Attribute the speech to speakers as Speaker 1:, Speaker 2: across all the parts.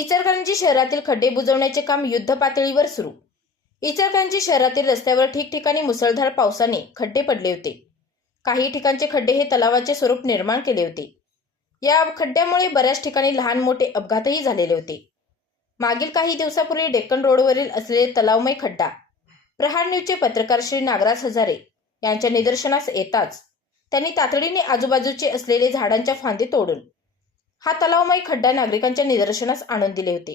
Speaker 1: इचलकरंजी शहरातील खड्डे बुजवण्याचे काम युद्ध पातळीवर सुरू. इचलकरंजी शहरातील रस्त्यावर ठिकठिकाणी मुसळधार पावसाने खड्डे पडले होते. काही ठिकाणचे खड्डे हे तलावाचे स्वरूप निर्माण केले होते. या खड्ड्यामुळे बऱ्याच ठिकाणी लहान मोठे अपघातही झालेले होते. मागील काही दिवसापूर्वी डेक्कन रोडवरील असलेले तलावमय खड्डा प्रहार न्यूजचे पत्रकार श्री नागराज हजारे यांच्या निदर्शनास येताच त्यांनी तातडीने आजूबाजूचे असलेले झाडांच्या फांदे तोडून हा तलावमय खड्डा नागरिकांच्या निदर्शनास आणून दिले होते.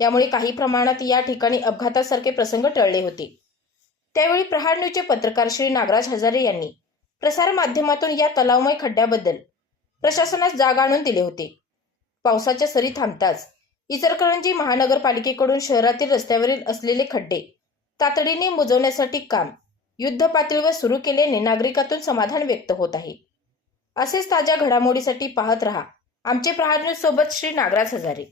Speaker 1: त्यामुळे काही प्रमाणात या ठिकाणी अपघातासारखे प्रसंग टळले होते. त्यावेळी प्रहार न्यूजचे पत्रकार श्री नागराज हजारे यांनी प्रसार माध्यमातून या तलावमय खड्ड्याबद्दल प्रशासनास जाग आणून दिले होते. पावसाच्या सरी थांबताच इचलकरंजी महानगरपालिकेकडून शहरातील रस्त्यावरील असलेले खड्डे तातडीने बुजवण्यासाठी काम युद्ध पातळीवर सुरू केल्याने नागरिकातून समाधान व्यक्त होत आहे. असेच ताज्या घडामोडीसाठी पाहत रहा आमचे प्रहार न्यूज सोबत श्री नागराज हजारे.